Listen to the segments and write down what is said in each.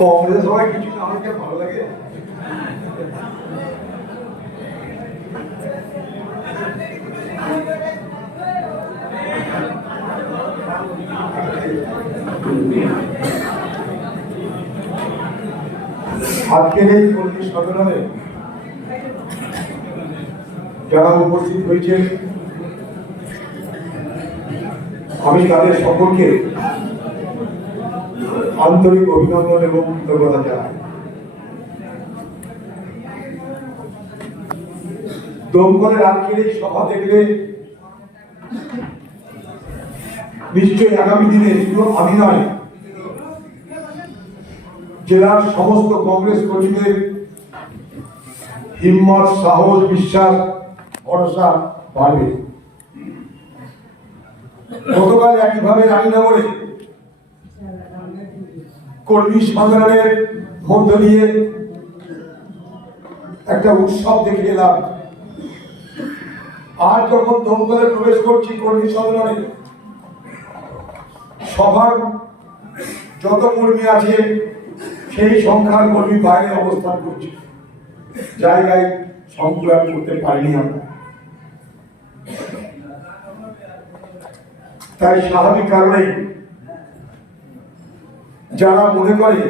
কংগ্রেস সবাই কিছু না আমাকে ভালো লাগে। আজকের এই কর্মী সম্মেলনে যারা উপস্থিত হয়েছেন, আমি তাদের সকলকে আন্তরিক অভিনন্দন এবং কৃতজ্ঞতা জানাই। দমকলের আজকের এই সভা দেখলে নিশ্চয়ই আগামী দিনে শুধু আমি নয়, জেলার সমস্ত কংগ্রেস কর্মীদের হিম্মত, সাহস, বিশ্বাস, ভরসা বাড়বে। গতকাল একইভাবে রানীনগরে কর্মী সম্মেলনের মধ্য দিয়ে একটা উৎসব দেখে এলাম আজ যখন দমকলে প্রবেশ করছি কর্মী সম্মেলনে সবার যত কর্মী আছে, সেই সংখ্যার কর্মী বাইরে অবস্থান করছে। জায়গায় সংকুলন করতে পারিনি আমরা। তাই স্বাভাবিক কারণে যারা মনে করে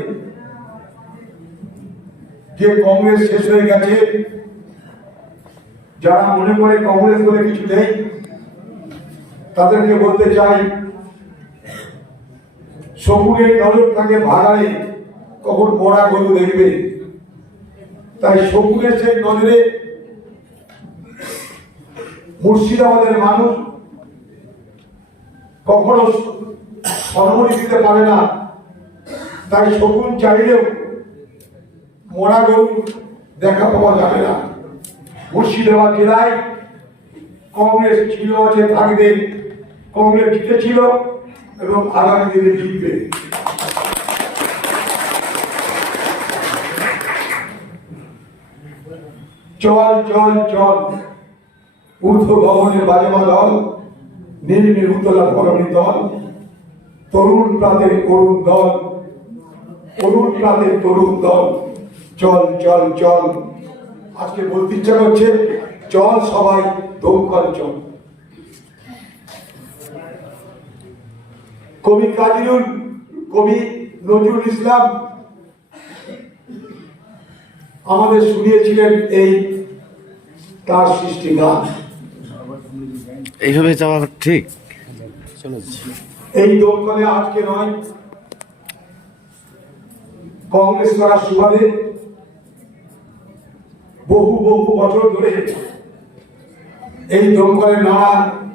যে কংগ্রেস শেষ হয়ে গেছে, যারা মনে করে কংগ্রেস বলে কিছু নেই, তাদেরকে বলতে চাই শকুনের নজর থাকে ভাগাড়ে কখন মরা গরু দেখবে? তাই শকুনের সেই নজরে মুর্শিদাবাদের মানুষ কখনো সম্মতি দিতে পারে না। তাই শকুন চাইলেও মরা গরু দেখা পাওয়া যাবে না। মুর্শিদাবাদ জেলায় কংগ্রেস ছিল আছে থাকবে কংগ্রেস জিতেছিল এবং আগামী দিনে জিতবে। চল চল চল। ঊর্ধ্ব ভবনের বাজেমা দল নিম্নে উতলা ধরণী দল, তরুণ প্রাতের করুণ দল। তরুণ প্রাতের তরুণ দল। চল চল চল। আজকে বলতে ইচ্ছা করছে চল সবাই দমকল চল। কবি কাজীরুল কবি নজরুল ইসলাম আমাদের শুনিয়েছিলেন এই তার সৃষ্টি গান। এইভাবে যাওয়া ঠিক। এই দমকলে আজকে নয়। কংগ্রেস করার সুবাদে বহু বহু বছর ধরে এই দমকলে নানা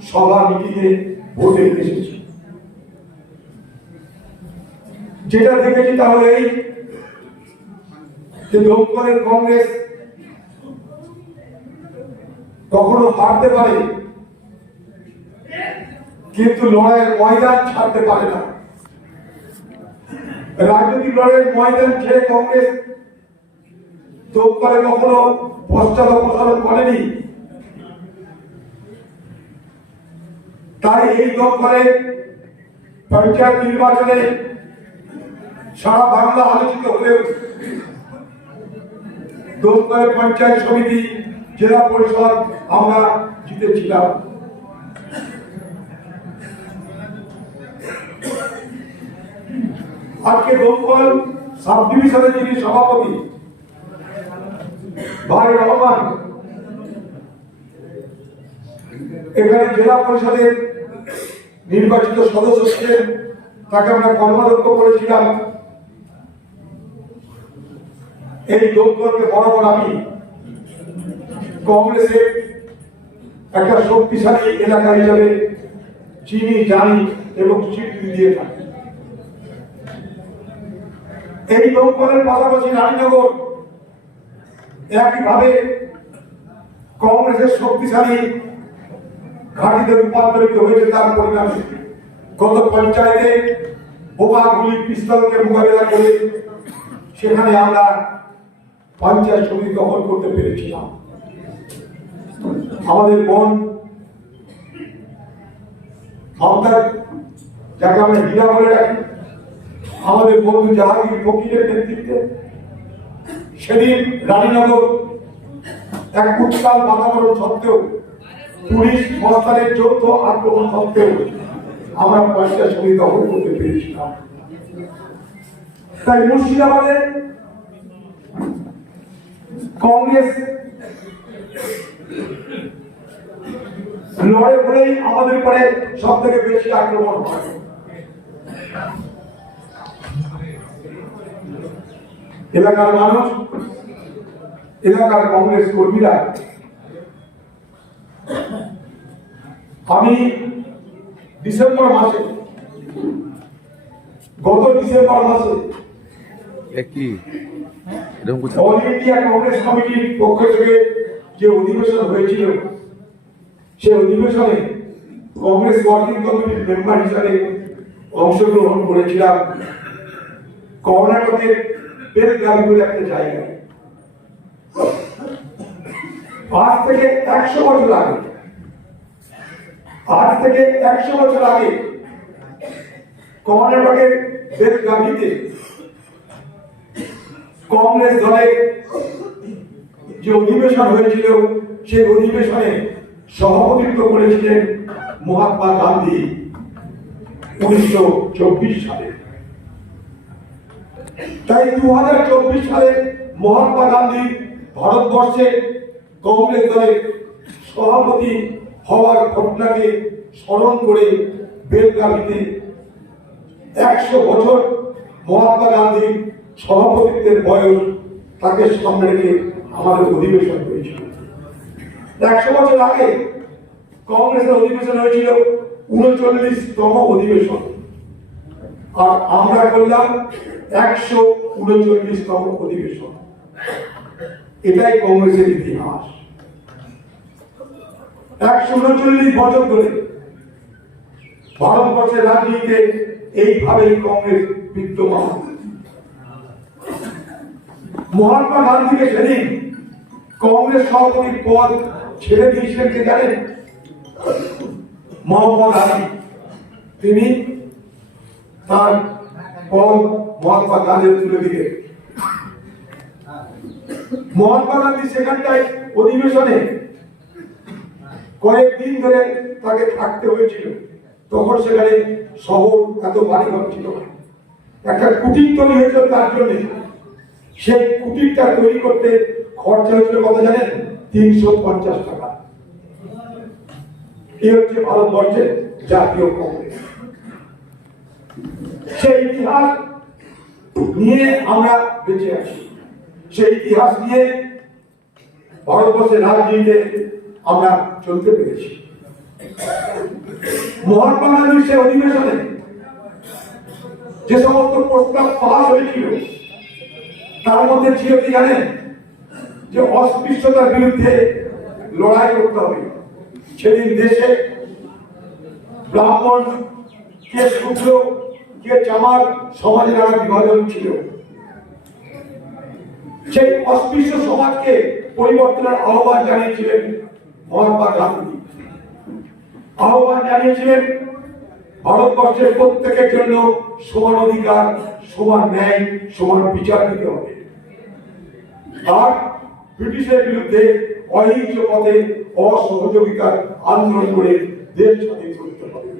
সভা মিটিংয়ে ভোটে এসেছি। যেটা দেখেছি তাহলে এই যে দমকলের কংগ্রেস কখনো হারতে পারে, কিন্তু লড়াইয়ের ময়দান ছাড়তে পারে না। রাজনৈতিক লড়াইয়ের ময়দান কংগ্রেস দমকলে কখনো পশ্চাৎ অপসারণ করেনি। তাই এই দমকলে পঞ্চায়েত নির্বাচনে সারা বাংলা আলোচিত হলেও দমকলে পঞ্চায়েত সমিতি, জেলা পরিষদ আমরা জিতেছিলাম। আজকে দমকল সাব ডিভিশনের যিনি সভাপতি, ভাই রহমান, এখানে জেলা পরিষদের নির্বাচিত সদস্য ছিলেন, তাকে আমরা কর্মাধ্যক্ষ করেছিলাম। এই দমকলকে বরাবর আমি কংগ্রেসের একটা শক্তিশালী এলাকা হিসাবে চিনি, জানি এবং স্বীকৃতি দিয়ে থাকি। এই দমকলের পাশাপাশি রানীনগর একইভাবে কংগ্রেসের শক্তিশালী ঘাটিতে রূপান্তরিত হয়েছে তার পরিণামে গত পঞ্চায়েতে বোমা গুলি, পিস্তলকে মোকাবেলা করে সেখানে আমরা পঞ্চায়েত সমিতি দখল করতে পেরেছিলাম। আমাদের বোন মমতা যাকে আমরা হীরা বলে রাখি আমাদের বন্ধু জাহাঙ্গীর ফকিরের নেতৃত্বে সেদিন রানীনগর এক উত্তাল বাতাবরণ সত্ত্বেও পুলিশ মস্তানের যৌথ আক্রমণ সত্ত্বেও আমরা পঞ্চায়েত সমিতি দখল করতে পেরেছিলাম। তাই মুর্শিদাবাদে কংগ্রেস লড়ে বলেই আমাদের উপরে সব থেকে বেশি আক্রমণ হয়। এলাকার মানুষ এলাকার কংগ্রেস কর্মীরা আমি ডিসেম্বর মাসে গত ডিসেম্বর মাসে একই অল ইন্ডিয়া কংগ্রেস কমিটির পক্ষ থেকে যে অধিবেশন হয়েছিল সেই অধিবেশনে কংগ্রেস ওয়ার্কিং কমিটির মেম্বার হিসাবে অংশগ্রহণ করেছিলাম। কর্ণাটকের বলে একটা জায়গা। থেকে একশো বছর আগে থেকে একশো বছর আগে কর্ণাটকের কংগ্রেস দলের যে অধিবেশন হয়েছিল, সেই অধিবেশনে সভাপতিত্ব করেছিলেন মহাত্মা গান্ধী উনিশশো চব্বিশ সালে। তাই দু হাজার চব্বিশ সালে মহাত্মা গান্ধী ভারতবর্ষে কংগ্রেস দলের সভাপতি হওয়ার ঘটনাকে স্মরণ করে বেলগাভিতে একশো বছর মহাত্মা গান্ধীর সভাপতিত্বের বয়স তাকে সামনে রেখে আমাদের অধিবেশন হয়েছিল। একশো বছর আগে কংগ্রেসের অধিবেশন হয়েছিল, উনচল্লিশতম অধিবেশন। আর আমরা করলাম একশো উনচল্লিশতম অধিবেশন। এটাই কংগ্রেসের ইতিহাস। একশো উনচল্লিশ বছর ধরে ভারতবর্ষের রাজনীতিতে এইভাবেই কংগ্রেস বিদ্যমান। মহাত্মা গান্ধীকে সেদিন কংগ্রেস সভাপতির পদ ছেড়ে দিয়েছিলেন কে জানেন? মহাত্মা গান্ধী। তিনি তার পদ মহাত্মা গান্ধী তুলে দিলেন। মহাত্মা গান্ধী সেখানটায় অধিবেশনে কয়েকদিন ধরে তাকে থাকতে হয়েছিল। তখন সেখানে শহর এত বাড়িঘর ছিল একটা কুটির তৈরি হয়েছিল তার জন্য। সেই কুটিরটা তৈরি করতে খরচা হয়েছিল কত জানেন? তিনশো পঞ্চাশ টাকা। এ হচ্ছে ভারতবর্ষের জাতীয় কংগ্রেস। সেই ইতিহাস নিয়ে আমরা বেঁচে আছি। সেই ইতিহাস নিয়ে ভারতবর্ষের রাজনীতিতে আমরা চলতে পেরেছি। মহাত্মা গান্ধীর সে অধিবেশনে যে সমস্ত প্রস্তাব পাস হয়েছিল, তার মধ্যে ছিল কি জানেন? যে অস্পৃশ্যতার বিরুদ্ধে লড়াই করতে হবে। সেদিন দেশে ব্রাহ্মণ, কে শূদ্র কে চামার সমাজে নানা বিভাজন ছিল, সেই অস্পৃশ্য সমাজকে পরিবর্তনের আহ্বান জানিয়েছিলেন মহাত্মা গান্ধী। আহ্বান জানিয়েছিলেন, ভারতবর্ষের প্রত্যেকের জন্য সমান অধিকার, সমান ন্যায়, সমান বিচার দিতে হবে। আর ব্রিটিশের বিরুদ্ধে অহিংস পথে অসহযোগিতার আন্দোলন করে দেশ স্বাধীন করতে হবে।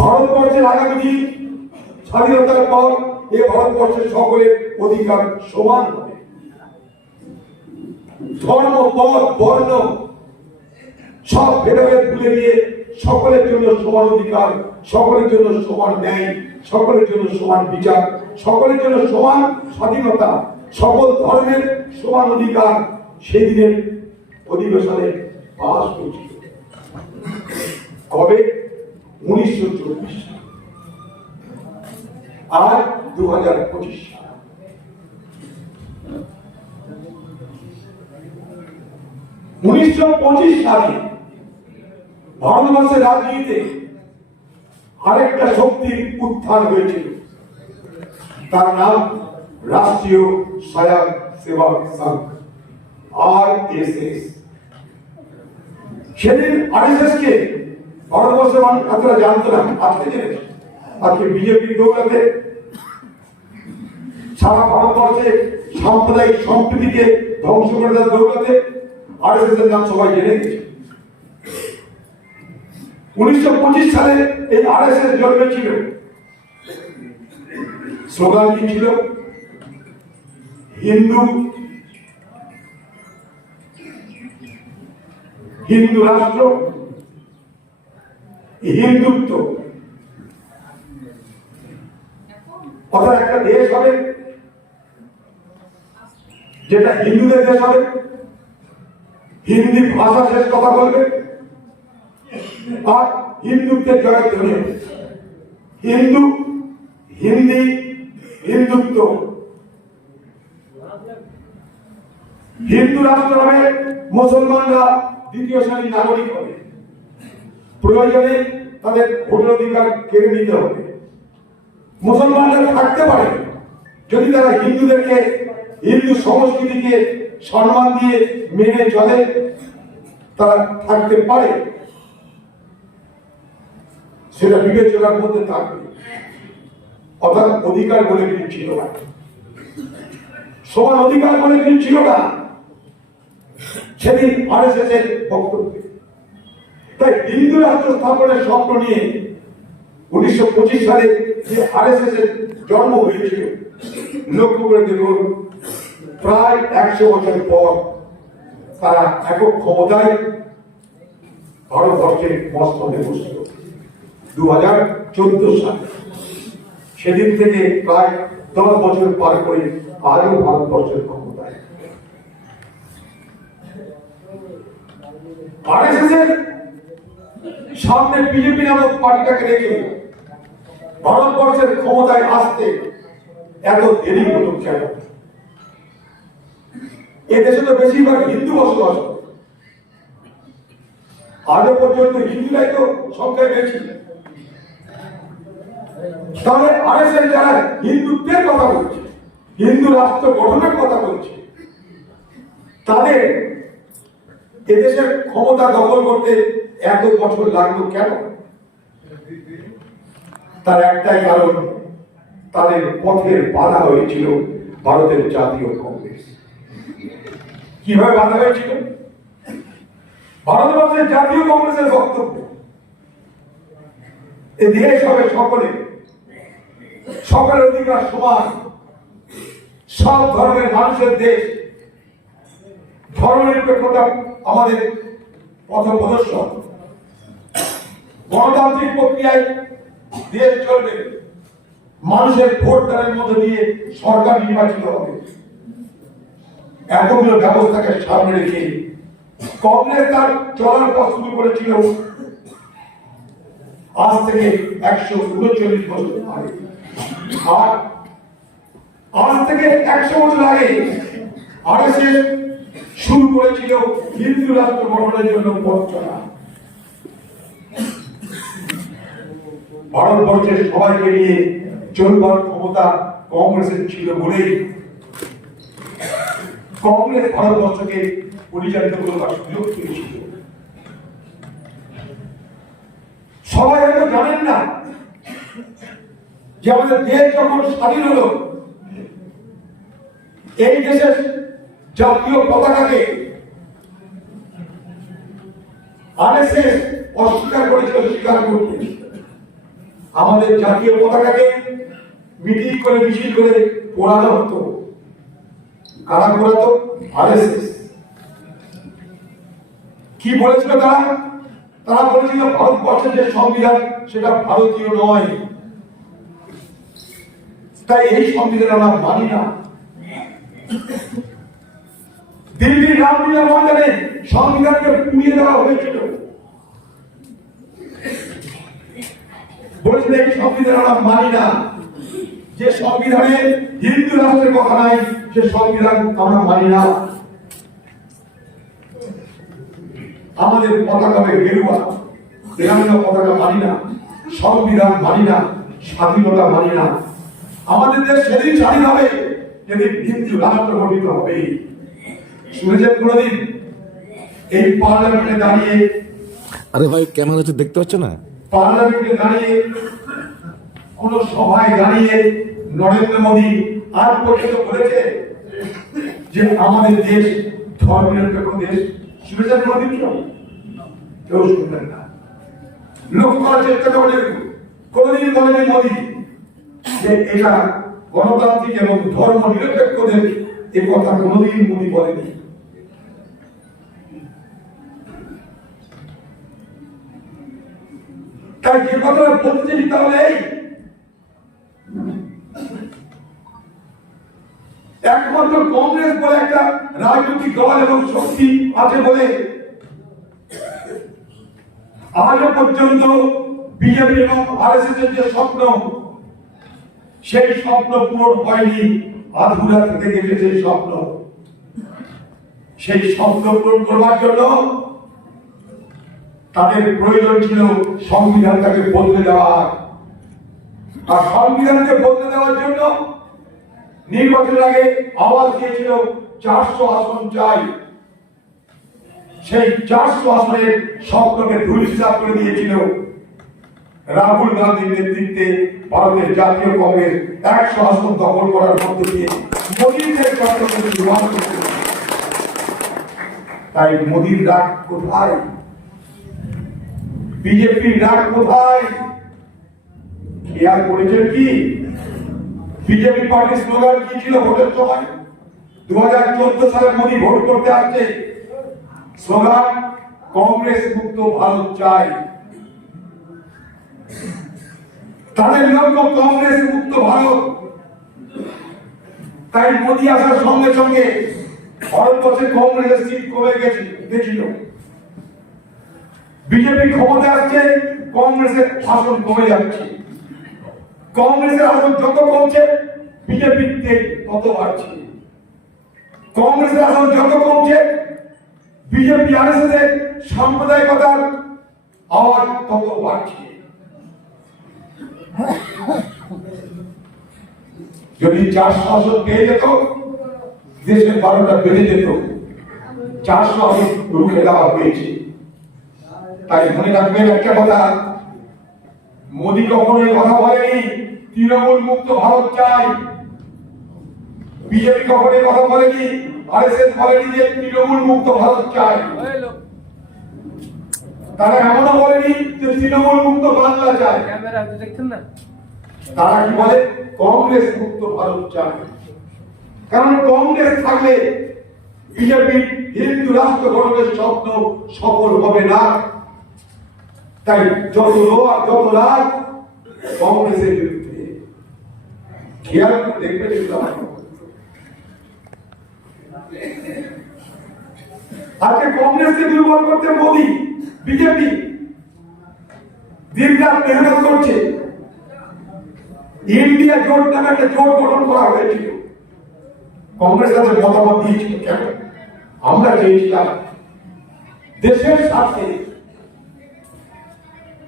ভারতবর্ষের আগামী স্বাধীনতার পর এ ভারতবর্ষের সকলের অধিকার সমান হবে। ধর্ম পদ বর্ণ সব ভেদাভেদ ভুলে গিয়ে সকলের জন্য সমান অধিকার, সকলের জন্য সমান ন্যায়, সকলের জন্য সমান বিচার, সকলের জন্য সমান স্বাধীনতা, সকল ধর্মের সমান অধিকার সেই দিনের অধিবেশনে পাশ হয়েছিল কবে? উনিশশো চব্বিশ আর দু হাজার পঁচিশ উনিশশো পঁচিশ সালে ভারতবর্ষের রাজনীতিতে আরেকটা শক্তির উত্থান হয়েছিল। তার নাম রাষ্ট্রীয় স্বয়ং সেবক সংঘ আর এস এস সেদিন আর এস এস কে ভারতবর্ষের এতটা জানতো না আজকে জেনেছে আজকে বিজেপির দৌড়াতে সারা ভারতবর্ষে সাম্প্রদায়িক সম্প্রীতিকে ধ্বংস করে দেওয়ার দৌড়াতে আর এস নাম সবাই জেনে গেছে। উনিশশো পঁচিশ সালে এই আর এস এস জন্মেছিল স্লোগান কি ছিল? হিন্দু হিন্দু রাষ্ট্র হিন্দুত্ব। অর্থাৎ একটা দেশ হবে যেটা হিন্দুদের দেশ হবে, হিন্দি ভাষা শেষ কথা বলবে, আর হিন্দুত্বের জয়ধ্বনি হবে। হিন্দু, হিন্দি, হিন্দুত্ব। হিন্দু রাষ্ট্র হবে, মুসলমানরা দ্বিতীয় শ্রেণির নাগরিক হবে। প্রয়োজনে তাদের ভোটের অধিকার কেড়ে নিতে হবে। মুসলমানরা থাকতে পারে, যদি তারা হিন্দুদেরকে, হিন্দু সংস্কৃতিকে সম্মান দিয়ে মেনে চলে, তারা থাকতে পারে। সেটা বিবেচনার মধ্যে থাকবে। অর্থাৎ অধিকার বলে কিছু ছিল না। সমান অধিকার বলে কিছু ছিল না। সেদিন আর এস এর বক্তব্যে তাই হিন্দু রাষ্ট্র স্থাপনের স্বপ্ন নিয়ে উনিশশো পঁচিশ সালে যে আর এস এর জন্ম হয়েছিল, লক্ষ্য করে দেখুন, প্রায় একশো বছর পর তারা একক ক্ষমতায় ভারতবর্ষের মস্তকে বসল। দু হাজার চোদ্দ সালে। সেদিন থেকে প্রায় দশ বছর পার করে আজও ভারতবর্ষের ক্ষমতায়। আরএসএস এর সামনে বিজেপি নামক পার্টিটাকে রেখে ভারতবর্ষের ক্ষমতায় আসতে এত দেরি হলো কেন এদেশে তো বেশিরভাগ হিন্দু বসবাস। আজও পর্যন্ত হিন্দুরাই তো সংখ্যায় বেশি তাহলে আরএসএস যারা হিন্দুত্বের কথা বলছে, হিন্দু রাষ্ট্র গঠনের কথা বলছে, তাদের এদেশের ক্ষমতা দখল করতে এত বছর লাগল কেন? তার একটাই কারণ, তাদের পথের বাধা হয়েছিল ভারতের জাতীয় কংগ্রেস। কীভাবে বাধা হয়েছিল? ভারতবর্ষের জাতীয় কংগ্রেসের বক্তব্য। এ দেশ হবে সকলে। সকলের অধিকার সমান। সব ধর্মের মানুষের দেশ। ধর্মনিরপেক্ষতা আমাদের পথ প্রদর্শন। গণতান্ত্রিক প্রক্রিয়ায় দেশ চলবে। মানুষের ভোট দানের মধ্যে দিয়ে সরকার নির্বাচিত হবে। এতগুলো ব্যবস্থাকে সামনে রেখে কংগ্রেস তার চলার পথ শুরু করেছিল আজ থেকে একশো উনচল্লিশ বছর আগে। আর আজ থেকে একশো বছর আগে আরএসএস শুরু করেছিল হিন্দু রাষ্ট্র গঠনের জন্য পথ চলা। ভারতবর্ষের সবাইকে নিয়ে চলবার ক্ষমতা কংগ্রেসের ছিল বলেই কংগ্রেস ভারতবর্ষকে পরিচালিত করবার সুযোগ পেয়েছিল। সবাই হয়তো জানেন না যে আমাদের দেশ যখন স্বাধীন হলো, এই দেশের জাতীয় পতাকাকে আরএসএস অস্বীকার করেছিল, স্বীকার করতে। আমাদের জাতীয় পতাকাকে মিটিং করে, মিছিল করে পোড়ানো হতো কারা পোড়াতো আরএসএস কি বলেছিল তারা? তারা বলেছিল ভারতবর্ষের যে সংবিধান, সেটা ভারতীয় নয়। তাই এই সংবিধান আমরা মানি না। দিল্লির রামলীলা ময়দানে সংবিধানকে পুড়িয়ে দেওয়া হয়েছিল। বলেছিল এই সংবিধান আমরা মানি না? যে সংবিধানে হিন্দু রাষ্ট্রের কথা নাই, সে সংবিধান আমরা মানি না। আমাদের পতাকা হবে গেরুয়া তেরাঙ্গা পতাকা মানি না সংবিধান মানি না, স্বাধীনতা মানি না। আমাদের দেশ সেদিন স্বাধীন হবে, যেদিন হিন্দু রাষ্ট্র গঠিত হবে। শুনেছেন কোনদিন? এই পার্লামেন্টে দাঁড়িয়ে আরে ভাই, ক্যামেরা দেখতে পাচ্ছ না? পার্লামেন্টে দাঁড়িয়ে, কোন সভায় দাঁড়িয়ে নরেন্দ্র মোদী আজ পর্যন্ত বলেছে যে আমাদের দেশ ধর্মনিরপেক্ষ দেশ, শুনেছেন কোনদিন কেউ কেউ শুনবেন না। লক্ষ্য চেষ্টা করবেন কোনদিন বলেনি মোদী যে এটা গণতান্ত্রিক এবং ধর্ম নিরপেক্ষ দেশ এ কথা কোনদিন মোদী বলেনি। তাই যে বলতে তাহলে এই। একমাত্র কংগ্রেস বলে একটা রাজনৈতিক দল এবং শক্তি আছে বলে আজও পর্যন্ত বিজেপি এবং আরএসএস এর যে স্বপ্ন, সেই স্বপ্ন পূরণ হয়নি। আধুরা থেকে গেছে সেই স্বপ্ন। সেই স্বপ্ন পূরণ করবার জন্য তাদের প্রয়োজন ছিল সংবিধানটাকে বদলে দেওয়ার। আর সংবিধানকে বদলে দেওয়ার জন্য নির্বাচনের আগে আওয়াজ দিয়েছিল, চারশো আসন চাই। সেই চারশো আসনের স্বপ্নকে ধূলিসাৎ করে দিয়েছিল রাহুল গান্ধীর নেতৃত্বে ভারতের জাতীয় কংগ্রেস। একশো আসন দখল করার মধ্য দিয়ে স্বপ্নকে তাই মোদীর ডাক কোথায়? বিজেপির ডাক কোথায়? খেয়াল করেছেন কি? বিজেপি পার্টির স্লোগান কি ছিল ভোটের সময়? দু হাজার চোদ্দ সালে মোদী ভোট করতে আসছে। স্লোগান, কংগ্রেস মুক্ত ভারত চাই। তাদের লক্ষ্য কংগ্রেস মুক্ত ভারত। তাই মোদী আসার সঙ্গে সঙ্গে ভারতবর্ষে কংগ্রেসের সিট কমে গেছে গেছিল বিজেপি ক্ষমতা আসছে, কংগ্রেসের শাসন কমে যাচ্ছে। কংগ্রেসের আসন যত কমছে, বিজেপির তেজ তত বাড়ছে। কংগ্রেসের আসন যত কমছে, বিজেপি আরএসএস এর সাম্প্রদায়িকতার আওয়াজ তত বাড়ছে। যদি চারশো আসন পেয়ে যেত, দেশের বারোটা বেড়ে যেত চারশো আসন রুখে দেওয়া হয়েছে। তাই মনে রাখবেন একটা কথা। মোদী কখনো এই কথা বলেনি তৃণমূল মুক্ত ভারত চাই। বিজেপি কখনো এই কথা বলেনি আরএসএস বলেনি যে তৃণমূল মুক্ত ভারত চাই। তারা এমনও বলেনি যে তৃণমূল মুক্ত বাংলা তারা কি বলে? কংগ্রেস মুক্ত ভারত চায় কারণ কংগ্রেস থাকলে বিজেপি হিন্দু রাষ্ট্র গঠনের স্বপ্ন সফল হবে না। তাই যত লোক যত রাগ, কংগ্রেসের বিরুদ্ধে। খেয়াল হয়। আজকে কংগ্রেসকে দুর্বল করতে মোদী, বিজেপি রাত মেহনত করছে। ইন্ডিয়া জোট নামে একটা জোট গঠন করা হয়েছিল। কংগ্রেস তাদের মতামত দিয়েছিল, কেন? আমরা চেয়েছিলাম দেশের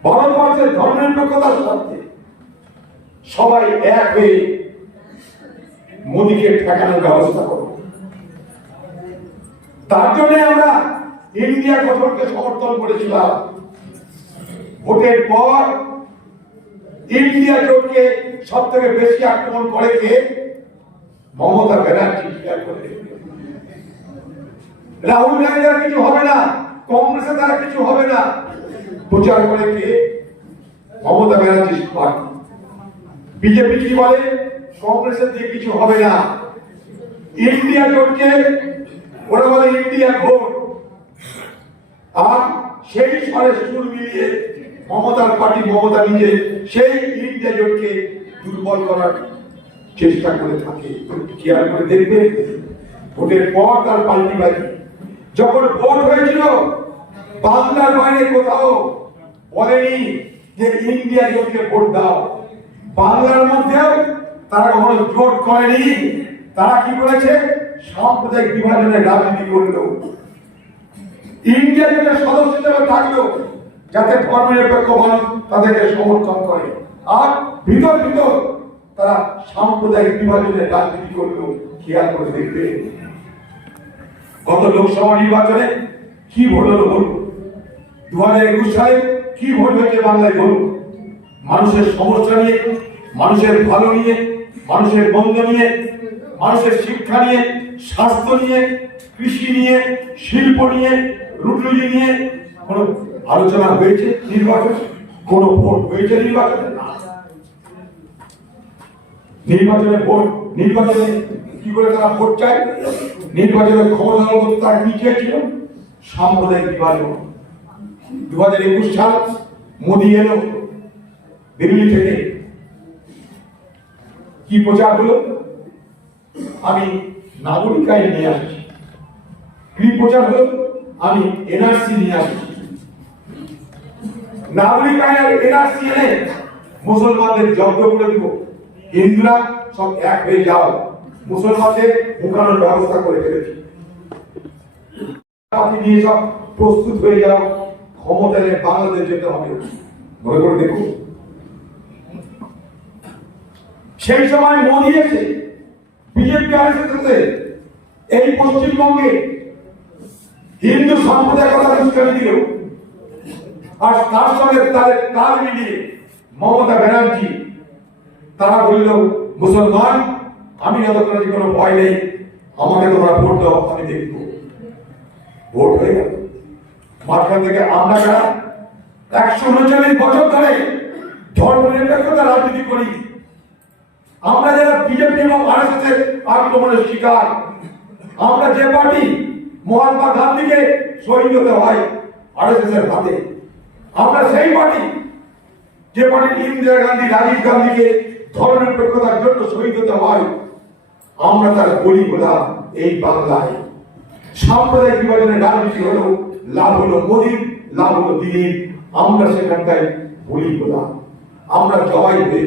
স্বার্থে ভারতবর্ষের ধর্মনিরপেক্ষতার স্বার্থে সবাই এক হয়ে মোদীকে ঠেকানোর ব্যবস্থা করব। তার জন্য আমরা ইন্ডিয়া গঠনকে সমর্থন করেছিলাম। ভোটের পর ইন্ডিয়া জোটকে সব থেকে বেশি আক্রমণ করে কে? মমতা ব্যানার্জি করে রাহুল গান্ধীর কিছু হবে না, কংগ্রেসের দ্বারা কিছু হবে না। প্রচার করে কে? মমতা ব্যানার্জি পার্টি বিজেপি কি বলে? কংগ্রেসের দিয়ে কিছু হবে না। ইন্ডিয়া জোটকে, ওরা বলে ইন্ডিয়া ভোট। আর সেই স্বরে সুর মিলিয়ে মমতার পার্টি, মমতা নিজে সেই ইন্ডিয়া জোটকে দুর্বল করার চেষ্টা করে থাকে। খেয়াল করে দেখবে? ভোটের পর তার পাল্টি বাজি। যখন ভোট হয়েছিল, বাংলার বাইরে কোথাও বলেনি যে ইন্ডিয়া জোটকে ভোট দাও। বাংলার মধ্যেও তারা কখনো জোট করেনি। তারা কি করেছে? সাম্প্রদায়িক বিভাজনের রাজনীতি করল। ইন্ডিয়া জোটের সদস্য হিসেবে থাকল, যাতে ধর্মনিরপেক্ষ মানুষ তাদেরকে সমর্থন করে। আর ভিতর ভিতর তারা সাম্প্রদায়িক বিভাজনের রাজনীতি করল। খেয়াল করে দেখবে। গত লোকসভা নির্বাচনে কি ভোট হলো বলুন? দু হাজার একুশ সালে কি ভোট হয়েছে বাংলায় বলুন? মানুষের সমস্যা নিয়ে, মানুষের ভালো নিয়ে, মানুষের বন্ধ নিয়ে, মানুষের শিক্ষা নিয়ে, স্বাস্থ্য নিয়ে, কৃষি নিয়ে, শিল্প নিয়ে রুটলুজি নিয়ে কোনো আলোচনা হয়েছে নির্বাচন? কোনো ভোট হয়েছে নির্বাচনে? নির্বাচনে ভোট, নির্বাচনে কি করে তারা ভোট চায়? নির্বাচনের ক্ষমতা মতো তারা কি চেয়েছিল সাম্প্রদায়িক নির্বাচন দু হাজার একুশ সাল মোদী এলো দিল্লি থেকে। কি প্রচার হলো? আমি নাগরিক আইন নিয়ে আসছি। কি প্রচার হলো? আমি এনআরসি নিয়ে আসছি। নাগরিক আইন আর এনআরসি এনে মুসলমানদের জব্দ করে দিব। হিন্দুরা সব এক হয়ে যাও। মুসলমানদের মুখানোর ব্যবস্থা করে ফেলেছি। নিয়ে সব প্রস্তুত হয়ে যাও। ক্ষমতায় বাংলাদেশ যেতে হবে। মনে করে দেখুন। সেই সময় মোদী এসে বিজেপি আরএসএসে এই পশ্চিমবঙ্গে হিন্দু সম্প্রদায়ের কথা উস্কানি দিল আর তার সঙ্গে তাদের তাল মিলিয়ে মমতা ব্যানার্জি, তারা বলল, মুসলমান, আমি যতক্ষণ কোনো ভয় নেই, আমাকে তোমরা ভোট দাও, আমি দেখব। ভোট হয়ে গেল। মাঝখান থেকে আমরা যারা একশো উনচল্লিশ বছর ধরে ধর্ম নিরপেক্ষতা রাজনীতি করি। আমরা যারা বিজেপি এবং আরএসএস এর আক্রমণের শিকার, আমরা যে পার্টি মহাত্মা গান্ধীকে শহীদ হতে হয় আরএসএস এর হাতে, আমরা সেই পার্টি, যে পার্টি ইন্দিরা গান্ধী, রাজীব গান্ধীকে ধর্মনিরপেক্ষতার জন্য শহীদ হতে হয়, আমরা তার বলি গোলা এই বাংলায়। সাম্প্রদায়িক বিভাজনের রাজনীতি হলো লাভ হলো মোদীর লাভ হলো দিলীপ আমরা সেখানটায় বলি গোলা আমরা জবাই হয়ে